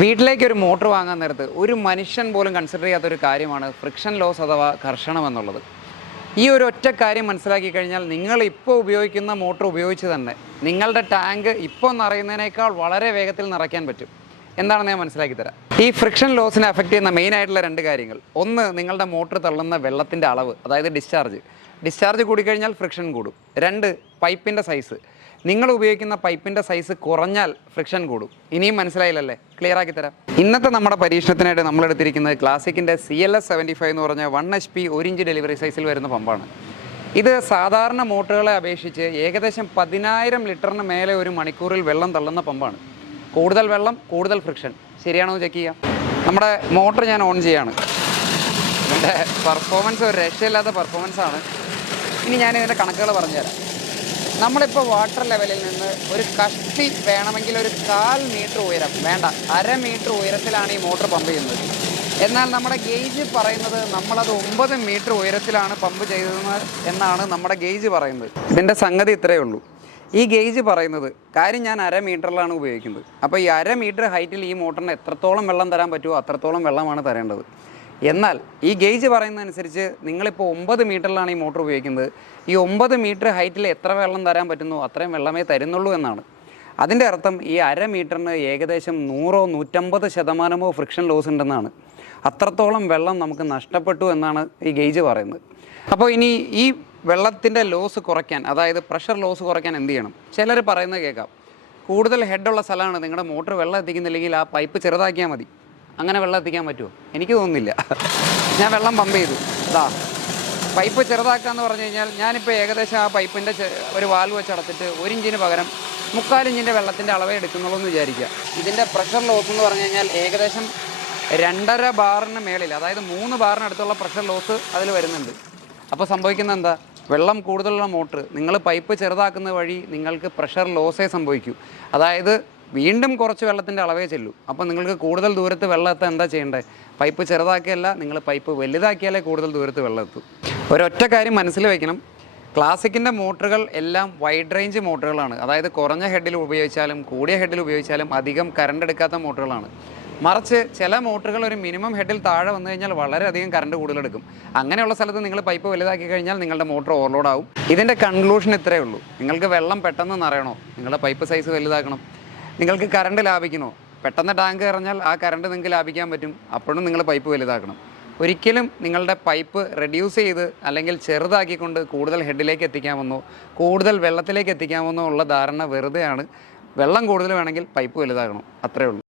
വീട്ടിലേക്ക് ഒരു മോട്ടോർ വാങ്ങാൻ നേരത്ത് ഒരു മനുഷ്യൻ പോലും കൺസിഡർ ചെയ്യാത്തൊരു കാര്യമാണ് ഫ്രിക്ഷൻ ലോസ് അഥവാ ഘർഷണം എന്നുള്ളത്. ഈ ഒരു ഒറ്റ കാര്യം മനസ്സിലാക്കി കഴിഞ്ഞാൽ നിങ്ങൾ ഇപ്പോൾ ഉപയോഗിക്കുന്ന മോട്ടോർ ഉപയോഗിച്ച് തന്നെ നിങ്ങളുടെ ടാങ്ക് ഇപ്പോൾ നിറയുന്നതിനേക്കാൾ വളരെ വേഗത്തിൽ നിറയ്ക്കാൻ പറ്റും. എന്താണെന്ന് ഞാൻ മനസ്സിലാക്കി തരാം. ഈ ഫ്രിക്ഷൻ ലോസിനെ അഫക്റ്റ് ചെയ്യുന്ന മെയിനായിട്ടുള്ള രണ്ട് കാര്യങ്ങൾ: ഒന്ന്, നിങ്ങളുടെ മോട്ടോർ തള്ളുന്ന വെള്ളത്തിൻ്റെ അളവ്, അതായത് ഡിസ്ചാർജ് കൂടിക്കഴിഞ്ഞാൽ ഫ്രിക്ഷൻ കൂടും. രണ്ട്, പൈപ്പിൻ്റെ സൈസ്. നിങ്ങൾ ഉപയോഗിക്കുന്ന പൈപ്പിൻ്റെ സൈസ് കുറഞ്ഞാൽ ഫ്രിക്ഷൻ കൂടും. ഇനിയും മനസ്സിലായില്ലല്ലേ? ക്ലിയർ ആക്കി തരാം. ഇന്നത്തെ നമ്മുടെ പരീക്ഷണത്തിനായിട്ട് നമ്മളെടുത്തിരിക്കുന്നത് ക്ലാസിക്കിൻ്റെ CLS 75 എന്ന് പറഞ്ഞ 1 HP 1 ഇഞ്ച് ഡെലിവറി സൈസിൽ വരുന്ന പമ്പാണ്. ഇത് സാധാരണ മോട്ടറുകളെ അപേക്ഷിച്ച് ഏകദേശം 10,000 ലിറ്ററിന് മേലെ ഒരു മണിക്കൂറിൽ വെള്ളം തള്ളുന്ന പമ്പാണ്. കൂടുതൽ വെള്ളം, കൂടുതൽ ഫ്രിക്ഷൻ. ശരിയാണോ എന്ന് ചെക്ക് ചെയ്യാം. നമ്മുടെ മോട്ടർ ഞാൻ ഓൺ ചെയ്യാണ്. ഇതിൻ്റെ പെർഫോമൻസ് ഒരു രക്ഷയില്ലാത്ത പെർഫോമൻസാണ്. ഇനി ഞാൻ ഇതിൻ്റെ കണക്കുകൾ പറഞ്ഞുതരാം. നമ്മളിപ്പോൾ വാട്ടർ ലെവലിൽ നിന്ന് ഒരു കഷ്ടി വേണമെങ്കിൽ ഒരു 1/4 മീറ്റർ ഉയരം, വേണ്ട 1/2 മീറ്റർ ഉയരത്തിലാണ് ഈ മോട്ടർ പമ്പ് ചെയ്യുന്നത്. എന്നാൽ നമ്മുടെ ഗേജ് പറയുന്നത് നമ്മളത് 9 മീറ്റർ ഉയരത്തിലാണ് പമ്പ് ചെയ്തതെന്ന് എന്നാണ് നമ്മുടെ ഗേജ് പറയുന്നത്. ഇതിൻ്റെ സംഗതി ഇത്രയേ ഉള്ളൂ. ഈ ഗേജ് പറയുന്നത് കാര്യം ഞാൻ 1/2 മീറ്ററിലാണ് ഉപയോഗിക്കുന്നത്. അപ്പോൾ ഈ 1/2 മീറ്റർ ഹൈറ്റിൽ ഈ മോട്ടറിന് എത്രത്തോളം വെള്ളം തരാൻ പറ്റുമോ അത്രത്തോളം വെള്ളമാണ് തരേണ്ടത്. എന്നാൽ ഈ ഗേജ് പറയുന്നതനുസരിച്ച് നിങ്ങളിപ്പോൾ 9 മീറ്ററിലാണ് ഈ മോട്ടോർ ഉപയോഗിക്കുന്നത്. ഈ 9 മീറ്റർ ഹൈറ്റിൽ എത്ര വെള്ളം തരാൻ പറ്റുന്നു അത്രയും വെള്ളമേ തരുന്നുള്ളൂ എന്നാണ്. അതിൻ്റെ അർത്ഥം ഈ 1/2 മീറ്ററിന് ഏകദേശം 100-150% ഫ്രിക്ഷൻ ലോസ് ഉണ്ടെന്നാണ്. അത്രത്തോളം വെള്ളം നമുക്ക് നഷ്ടപ്പെട്ടു എന്നാണ് ഈ ഗേജ് പറയുന്നത്. അപ്പോൾ ഇനി ഈ വെള്ളത്തിൻ്റെ ലോസ് കുറയ്ക്കാൻ, അതായത് പ്രഷർ ലോസ് കുറയ്ക്കാൻ എന്ത് ചെയ്യണം? ചിലർ പറയുന്നത് കേൾക്കാം, കൂടുതൽ ഹെഡുള്ള സ്ഥലമാണ്, നിങ്ങളുടെ മോട്ടോർ വെള്ളം എത്തിക്കുന്നില്ലെങ്കിൽ ആ പൈപ്പ് ചെറുതാക്കിയാൽ മതി. അങ്ങനെ വെള്ളം എത്തിക്കാൻ പറ്റുമോ? എനിക്ക് തോന്നുന്നില്ല. ഞാൻ വെള്ളം പമ്പ് ചെയ്തു, പൈപ്പ് ചെറുതാക്കുക എന്ന് പറഞ്ഞു കഴിഞ്ഞാൽ ഞാനിപ്പോൾ ഏകദേശം ആ പൈപ്പിൻ്റെ ഒരു വാൽവ് വെച്ച് അടച്ചിട്ട് 1 ഇഞ്ചിന് പകരം 3/4 ഇഞ്ചിൻ്റെ വെള്ളത്തിൻ്റെ അളവേ എടുക്കുന്നുള്ളൂ എന്ന് വിചാരിക്കുക. ഇതിൻ്റെ പ്രഷർ ലോസ് എന്ന് പറഞ്ഞു കഴിഞ്ഞാൽ ഏകദേശം 2.5 ബാറിന് മേളിൽ, അതായത് 3 ബാറിനടുത്തുള്ള പ്രഷർ ലോസ് അതിൽ വരുന്നുണ്ട്. അപ്പോൾ സംഭവിക്കുന്നത് എന്താ? വെള്ളം കൂടുതലുള്ള മോട്ടർ നിങ്ങൾ പൈപ്പ് ചെറുതാക്കുന്ന വഴി നിങ്ങൾക്ക് പ്രഷർ ലോസേ സംഭവിക്കൂ. അതായത് വീണ്ടും കുറച്ച് വെള്ളത്തിൻ്റെ അളവേ ചെല്ലൂ. അപ്പോൾ നിങ്ങൾക്ക് കൂടുതൽ ദൂരത്ത് വെള്ളം എത്താൻ എന്താ ചെയ്യേണ്ടത്? പൈപ്പ് ചെറുതാക്കിയല്ല, നിങ്ങൾ പൈപ്പ് വലുതാക്കിയാലേ കൂടുതൽ ദൂരത്ത് വെള്ളം എത്തും. ഒരൊറ്റ കാര്യം മനസ്സിൽ വയ്ക്കണം, ക്ലാസിക്കിൻ്റെ മോട്ടറുകൾ എല്ലാം വൈഡ് റേഞ്ച് മോട്ടറുകളാണ്. അതായത് കുറഞ്ഞ ഹെഡിൽ ഉപയോഗിച്ചാലും കൂടിയ ഹെഡിൽ ഉപയോഗിച്ചാലും അധികം കറണ്ട് എടുക്കാത്ത മോട്ടറുകളാണ്. മറിച്ച് ചില മോട്ടറുകൾ ഒരു മിനിമം ഹെഡിൽ താഴെ വന്നു കഴിഞ്ഞാൽ വളരെയധികം കറണ്ട് കൂടുതലെടുക്കും. അങ്ങനെയുള്ള സ്ഥലത്ത് നിങ്ങൾ പൈപ്പ് വലുതാക്കി കഴിഞ്ഞാൽ നിങ്ങളുടെ മോട്ടർ ഓവർലോഡ് ആവും. ഇതിൻ്റെ കൺക്ലൂഷൻ ഇത്രയേ ഉള്ളൂ. നിങ്ങൾക്ക് വെള്ളം പെട്ടെന്ന് നിറയണോ, നിങ്ങളുടെ പൈപ്പ് സൈസ് വലുതാക്കണം. നിങ്ങൾക്ക് കറണ്ട് ലാഭിക്കണോ, പെട്ടെന്ന് ടാങ്ക് ഇറങ്ങിയാൽ ആ കറണ്ട് നിങ്ങൾക്ക് ലാഭിക്കാൻ പറ്റും. അപ്പോഴും നിങ്ങൾ പൈപ്പ് വലുതാക്കണം. ഒരിക്കലും നിങ്ങളുടെ പൈപ്പ് റെഡ്യൂസ് ചെയ്ത് അല്ലെങ്കിൽ ചെറുതാക്കിക്കൊണ്ട് കൂടുതൽ ഹെഡിലേക്ക് എത്തിക്കാമെന്നോ കൂടുതൽ വെള്ളത്തിലേക്ക് എത്തിക്കാമെന്നോ ഉള്ള ധാരണ വെറുതെയാണ്. വെള്ളം കൂടുതൽ വേണമെങ്കിൽ പൈപ്പ് വലുതാക്കണം, അത്രയേ ഉള്ളൂ.